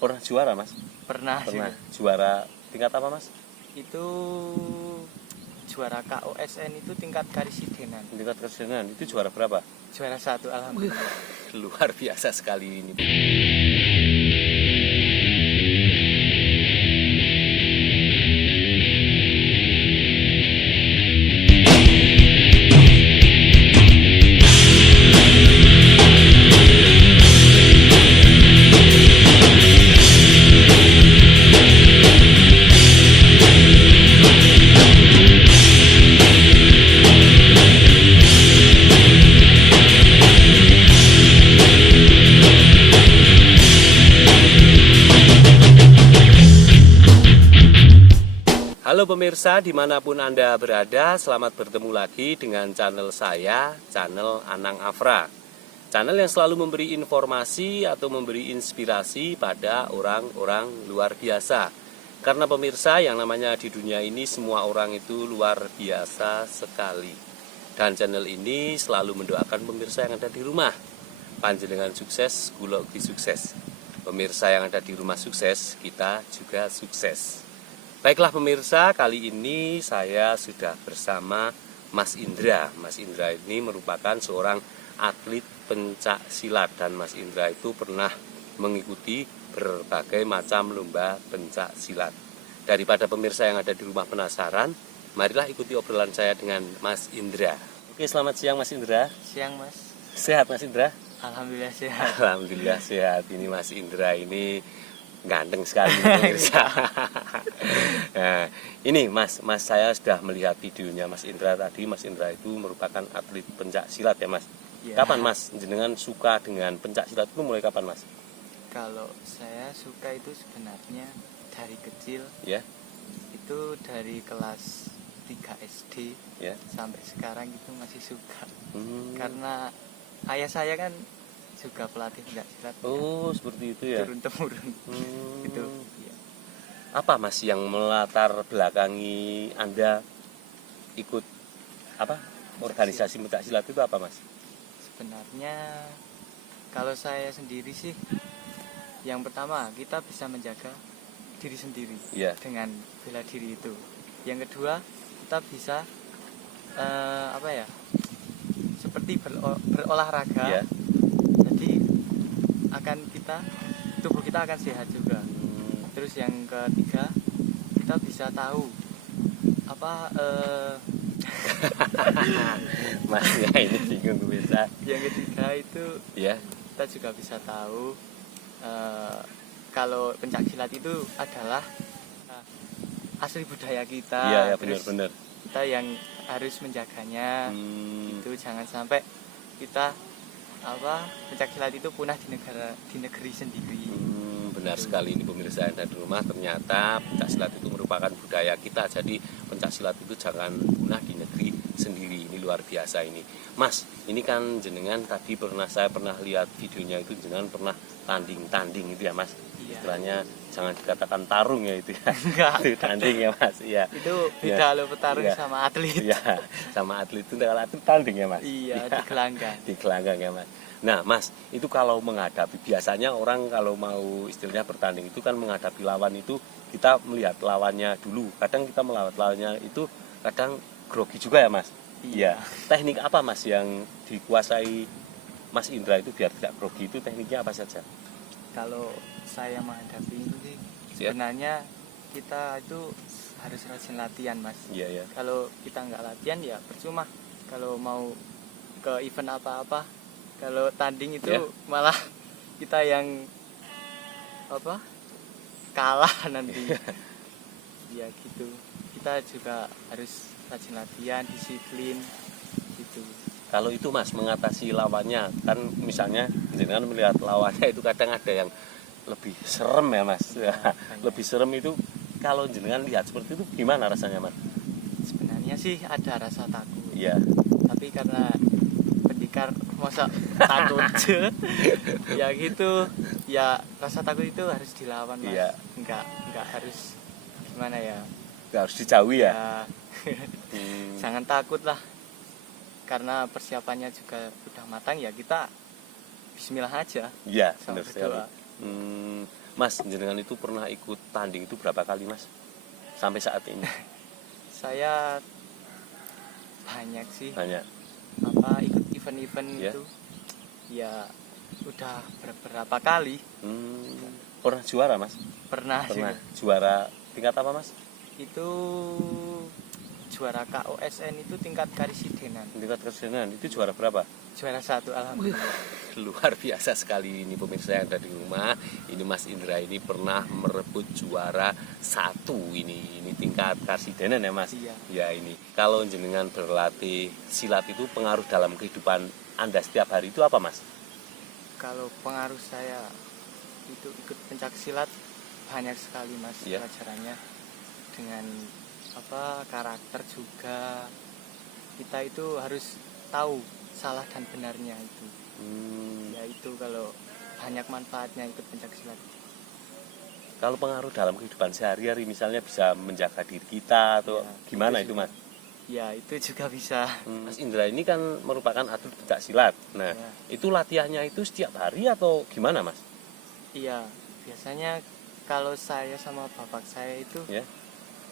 Pernah juara Mas? Pernah Pernah. juga. Juara tingkat apa Mas? Itu juara KOSN itu tingkat karisidenan. Tingkat kesenian itu juara berapa? Juara 1 alhamdulillah. Luar biasa sekali ini. Halo pemirsa, dimanapun Anda berada, selamat bertemu lagi dengan channel saya, channel Anang Afra. Channel yang selalu memberi informasi atau memberi inspirasi pada orang-orang luar biasa. Karena pemirsa, yang namanya di dunia ini semua orang itu luar biasa sekali. Dan channel ini selalu mendoakan pemirsa yang ada di rumah. Panjenengan sukses, kula ugi sukses. Pemirsa yang ada di rumah sukses, kita juga sukses. Baiklah pemirsa, kali ini saya sudah bersama Mas Indra. Mas Indra ini merupakan seorang atlet pencak silat dan Mas Indra itu pernah mengikuti berbagai macam lomba pencak silat. Daripada pemirsa yang ada di rumah penasaran, marilah ikuti obrolan saya dengan Mas Indra. Oke, selamat siang Mas Indra. Siang Mas. Sehat Mas Indra? Alhamdulillah sehat. Alhamdulillah sehat. Ini Mas Indra ini ganteng sekali pemirsa. Nah, ini Mas saya sudah melihat videonya Mas Indra tadi. Mas Indra itu merupakan atlet pencak silat ya Mas. Ya. Kapan Mas jenengan suka dengan pencak silat itu mulai kapan Mas? Kalau saya suka itu sebenarnya dari kecil, Ya, itu dari kelas 3 SD ya. sampai sekarang itu masih suka. Karena Karena ayah saya kan juga pelatih pencak silat. oh seperti itu ya. Turun temurun. Itu. Ya. Apa Mas yang melatar belakangi Anda ikut apa organisasi pencak silat itu apa Mas? Sebenarnya kalau saya sendiri sih, yang pertama kita bisa menjaga diri sendiri Ya. dengan bela diri itu. Yang kedua kita bisa seperti berolahraga. Ya. Jadi tubuh kita akan sehat juga. Terus yang ketiga kita bisa tahu Mas ya ini bingung pemirsa. yang ketiga itu Ya. kita juga bisa tahu kalau pencak silat itu adalah asli budaya kita. Iya ya Terus benar-benar. kita yang harus menjaganya. Itu jangan sampai kita pencak silat itu punah di negeri sendiri. Benar sekali ini pemirsa yang ada di rumah, ternyata pencak silat itu merupakan budaya kita. Jadi pencak silat itu jangan punah di negeri sendiri. Ini luar biasa ini. Mas, ini kan jenengan tadi saya pernah lihat videonya itu jenengan pernah tanding itu ya Mas. Iya. Istilahnya jangan dikatakan tarung ya itu ya. Enggak. Itu tanding ya Mas. Iya. Itu beda loh petarung Iya. sama atlet. Iya, sama atlet itu kalau atlet tanding ya Mas. Iya, di gelanggang. Di gelanggang ya Mas. Nah Mas, itu kalau menghadapi, biasanya orang kalau mau istilahnya bertanding itu kan menghadapi lawan itu kita melihat lawannya dulu. Kadang kita melawan lawannya itu kadang grogi juga ya Mas. Iya. Teknik apa Mas yang dikuasai Mas Indra itu biar tidak grogi, itu tekniknya apa saja? Kalau saya menghadapi itu sih Ya. sebenarnya kita itu harus rajin latihan Mas. Iya ya. Kalau kita nggak latihan ya percuma. Kalau mau ke event apa-apa, kalau tanding itu Ya. malah kita yang kalah nanti. Ya gitu. Kita juga harus rajin latihan, disiplin gitu. Kalau itu Mas mengatasi lawannya, kan misalnya jangan melihat lawannya itu kadang ada yang lebih serem ya Mas. Lebih serem itu kalau jenengan lihat seperti itu gimana rasanya Mas? Sebenarnya sih ada rasa takut. Iya. Tapi karena pendekar masa takut ya gitu, ya rasa takut itu harus dilawan Mas. Iya. Enggak harus gimana ya, Nggak harus dijauhi ya. ya jangan takut lah, karena persiapannya juga udah matang ya, kita bismillah aja Iya, sama benar sekali. berdoa. Mas, jenengan itu pernah ikut tanding itu berapa kali, Mas? Sampai saat ini? Saya banyak sih. Banyak. Ikut event-event Ya. itu. Ya udah beberapa kali. Pernah juara, Mas? Pernah Pernah. juga. Juara tingkat apa, Mas? Itu juara KOSN itu tingkat karisidenan. Tingkat kesenian itu juara berapa? Juara 1 alhamdulillah. Luar biasa sekali ini pemirsa yang ada di rumah. Ini Mas Indra ini pernah merebut juara 1 ini tingkat karsidenan ya, Mas? Iya. Ya, ini. Kalau jenengan berlatih silat itu pengaruh dalam kehidupan Anda setiap hari itu apa, Mas? Kalau pengaruh saya itu ikut pencak silat banyak sekali, Mas, Iya. pelajarannya. Dengan karakter juga. Kita itu harus tahu salah dan benarnya itu. Ya itu kalau banyak manfaatnya ikut pencak silat. Kalau pengaruh dalam kehidupan sehari-hari misalnya bisa menjaga diri kita atau Ya, gimana itu itu, Mas? Ya itu juga bisa. Mas Indra ini kan merupakan atlet pencak silat. Nah, Ya. itu latihannya itu setiap hari atau gimana, Mas? Iya, biasanya kalau saya sama bapak saya itu Ya.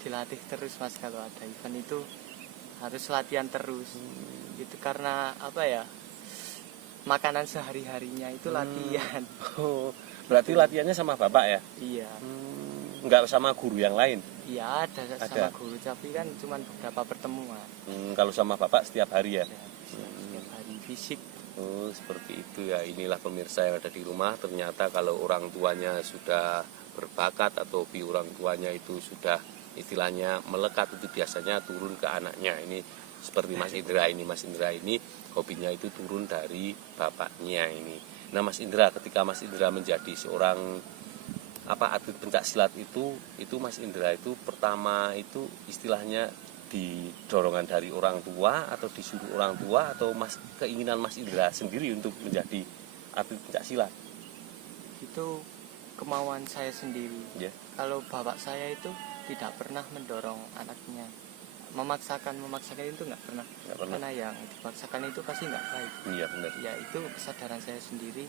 dilatih terus, Mas. Kalau ada event itu harus latihan terus. Itu karena makanan sehari-harinya itu latihan. Oh, berarti latihannya sama Bapak ya? Iya. Enggak sama guru yang lain? Iya ada sama Ada. guru, tapi kan cuma beberapa pertemuan. Kalau sama Bapak setiap hari ya? Ya, setiap hari fisik. Oh, seperti itu ya. Inilah pemirsa yang ada di rumah. Ternyata kalau orang tuanya sudah berbakat atau orang tuanya itu sudah istilahnya melekat, itu biasanya turun ke anaknya. Ini seperti Mas Indra ini. Mas Indra ini hobinya itu turun dari bapaknya ini. Nah, Mas Indra, ketika Mas Indra menjadi seorang atlet pencak silat itu Mas Indra itu pertama itu istilahnya didorongan dari orang tua atau disuruh orang tua atau keinginan Mas Indra sendiri untuk menjadi atlet pencak silat? Itu kemauan saya sendiri. Ya. Kalau bapak saya itu tidak pernah mendorong anaknya, memaksakan itu nggak pernah. Karena yang dipaksakan itu pasti nggak baik. Iya, benar. Ya itu kesadaran saya sendiri.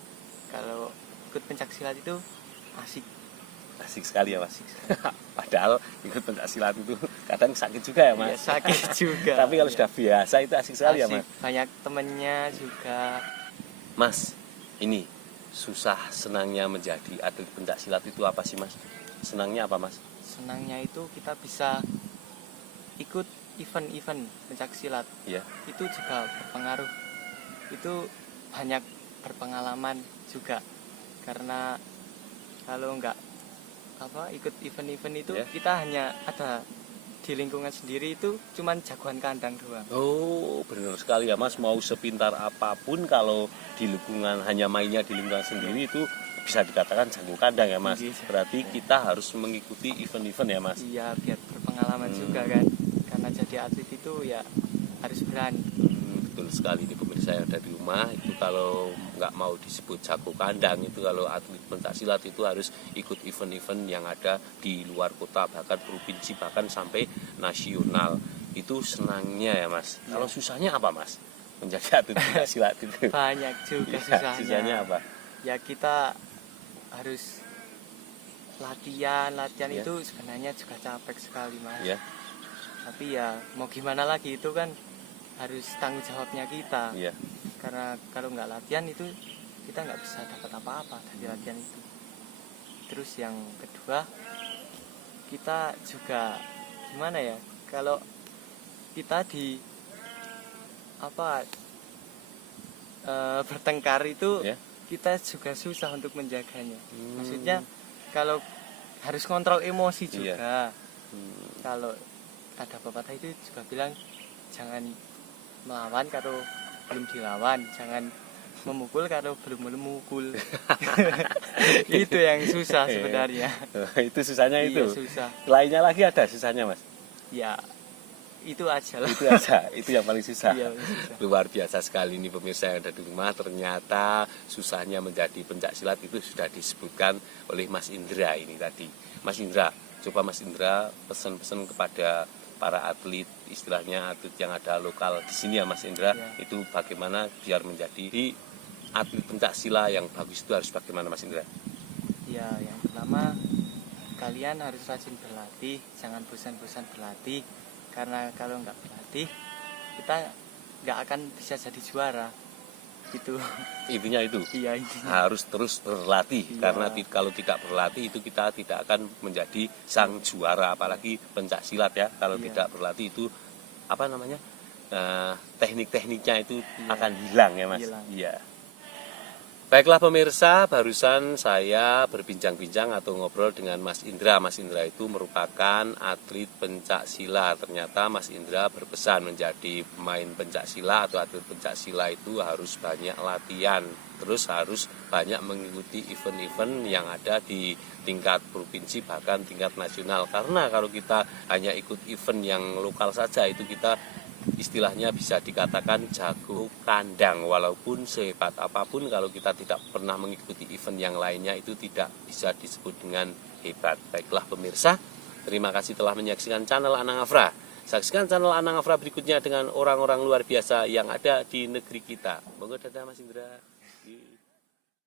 Kalau ikut pencak silat itu Asik sekali ya, Mas. asik sekali. Padahal ikut pencak silat itu kadang sakit juga ya, Mas. Ya, sakit juga. Tapi kalau Ya, sudah biasa itu asik sekali ya, asik. Mas. Banyak temennya juga. Mas, ini susah senangnya menjadi atlet pencak silat itu apa sih, Mas? Senangnya apa, Mas? Senangnya itu kita bisa ikut event-event pencak silat. Iya. Itu juga berpengaruh. Itu banyak berpengalaman juga. Karena kalau nggak ikut event-event itu, Ya. kita hanya ada di lingkungan sendiri itu cuman jagoan kandang doang. Oh, benar sekali ya, Mas. Mau sepintar apapun kalau di lingkungan hanya mainnya di lingkungan sendiri itu bisa dikatakan jago kandang ya, Mas. Iya. Berarti kita harus mengikuti event-event ya, Mas. Iya, biar berpengalaman juga kan. Karena jadi atlet itu ya harus berani. Betul sekali ini pemirsa yang ada di rumah. Itu kalau nggak mau disebut jago kandang, itu kalau atlet pencak silat itu harus ikut event-event yang ada di luar kota, bahkan provinsi, bahkan sampai nasional. Itu senangnya ya, Mas. Ya. Kalau susahnya apa, Mas? Menjadi atlet pencak silat itu. Banyak juga Iya, susahnya apa? Ya kita harus latihan Ya. itu sebenarnya juga capek sekali, Mas. Ya, Tapi ya mau gimana lagi, itu kan harus tanggung jawabnya kita. iya. Karena kalau nggak latihan itu kita nggak bisa dapat apa-apa dari latihan itu. Terus yang kedua, kita juga gimana ya, kalau kita bertengkar itu Ya. kita juga susah untuk menjaganya. Maksudnya kalau harus kontrol emosi juga. Kalau ada pepatah itu juga bilang jangan melawan kalau belum dilawan, jangan memukul kalau belum memukul. Itu yang susah sebenarnya. Itu susahnya itu. Iya, susah. Lainnya lagi ada susahnya, Mas. Ya itu aja lah. Itu aja, itu yang paling susah. Iya, susah. Luar biasa sekali ini pemirsa yang ada di rumah. Ternyata susahnya menjadi pencak silat itu sudah disebutkan oleh Mas Indra ini tadi. Mas Indra, coba Mas Indra pesan-pesan kepada para atlet, istilahnya atlet yang ada lokal di sini ya, Mas Indra. Ya. Itu bagaimana biar menjadi atlet pencak silat yang bagus itu harus bagaimana, Mas Indra? Ya, yang pertama kalian harus rajin berlatih, jangan bosan-bosan berlatih, karena kalau nggak berlatih kita nggak akan bisa jadi juara gitu. Intinya itu Iya, intinya. harus terus berlatih. Iya. Karena kalau tidak berlatih itu kita tidak akan menjadi sang juara, apalagi pencak silat ya. Kalau Iya. tidak berlatih itu apa namanya, teknik-tekniknya itu Iya. akan hilang ya Mas. Hilang. Iya. Baiklah pemirsa, barusan saya berbincang-bincang atau ngobrol dengan Mas Indra. Mas Indra itu merupakan atlet pencak silat. Ternyata Mas Indra berpesan menjadi pemain pencak silat atau atlet pencak silat itu harus banyak latihan. Terus harus banyak mengikuti event-event yang ada di tingkat provinsi bahkan tingkat nasional. Karena kalau kita hanya ikut event yang lokal saja itu kita istilahnya bisa dikatakan jago kandang, walaupun sehebat apapun kalau kita tidak pernah mengikuti event yang lainnya itu tidak bisa disebut dengan hebat. Baiklah pemirsa, terima kasih telah menyaksikan channel Anang Afra. Saksikan channel Anang Afra berikutnya dengan orang-orang luar biasa yang ada di negeri kita. Monggo dadah Mas Indra.